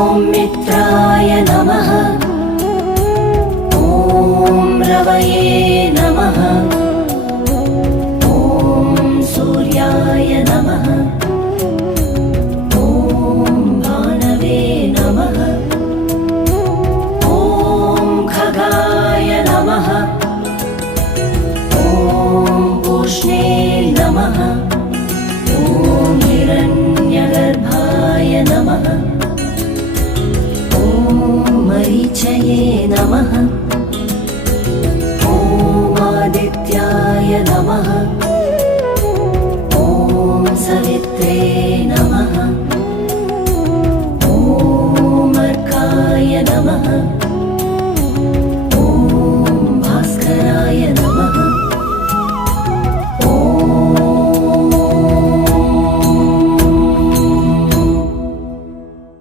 मित्राय नमः। ॐ रवये नमः। ॐ सूर्याय नमः। ॐ भानवे नमः। ॐ खगाय नमः। ॐ पूष्णे नमः। ॐ हिरण्यगर्भाय नमः। मरीचये नमः। ॐ आदित्याय नमः। ॐ सवित्रे नमः।